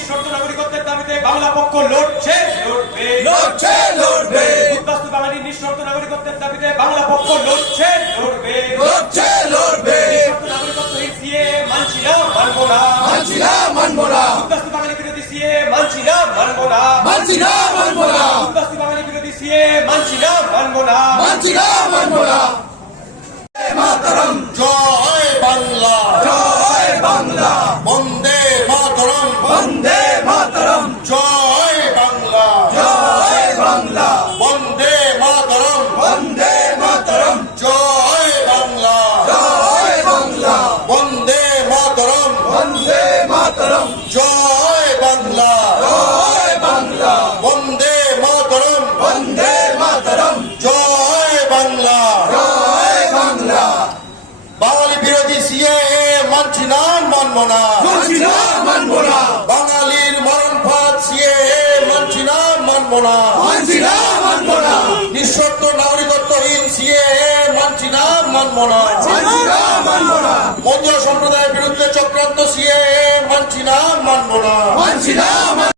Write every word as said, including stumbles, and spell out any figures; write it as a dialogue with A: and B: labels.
A: নিঃশর্ত নাগরিকত্বের দাবিতে বাংলা পক্ষ লড়ছে লড়বে
B: লড়ছে লড়বে
A: উদ্বাস্তু বাঙালির নিঃশর্ত নাগরিকত্বের দাবিতে বাংলা পক্ষ লড়ছে লড়বে
B: লড়ছে লড়বে
A: নিঃশর্ত নাগরিকত্বহীন সিএ মানছি না মানবো না
B: মানছি না মানবো না
A: উদ্বাস্তু বাঙালি বিরোধী সিএ মানছি না মানবো না
B: মানছি না মানবো না
A: উদ্বাস্তু বাঙালি বিরোধী সিএ মানছি না মানবো না
B: মানছি না মানবো না মাতরম
C: জয় বাংলা
B: জয় বাংলা
C: বন্দে মাতরম
B: বন্দে মাতরম
C: জয় বাংলা
B: জয় বাংলা
C: বন্দে মাতরম
B: বন্দে মাতরম
C: জয় বাংলা
B: জয় বাংলা
C: বন্দে মাতরম
B: বন্দে মাতরম
C: জয় বাংলা
B: জয় বাংলা
C: বন্দে মাতরম
B: বন্দে মাতরম
C: জয় বাংলা
B: জয় বাংলা
C: বাঙালি বিরোধী সিএএ মানছি না মানবো না
B: মানছি না মানবো না
C: বাঙালির মরণ ফাঁদ সিএএ মানছি না মানবো না
B: মানছি না মানবো না
C: নিঃশর্ত নাগরিকত্বহীন সিএএ মানছি না মানবো না
B: মানছি না মানবো না
C: মধ্যীয় সম্প্রদায়ের বিরুদ্ধে চক্রান্ত সিএএ মানছি না মানবো না
B: মানছি না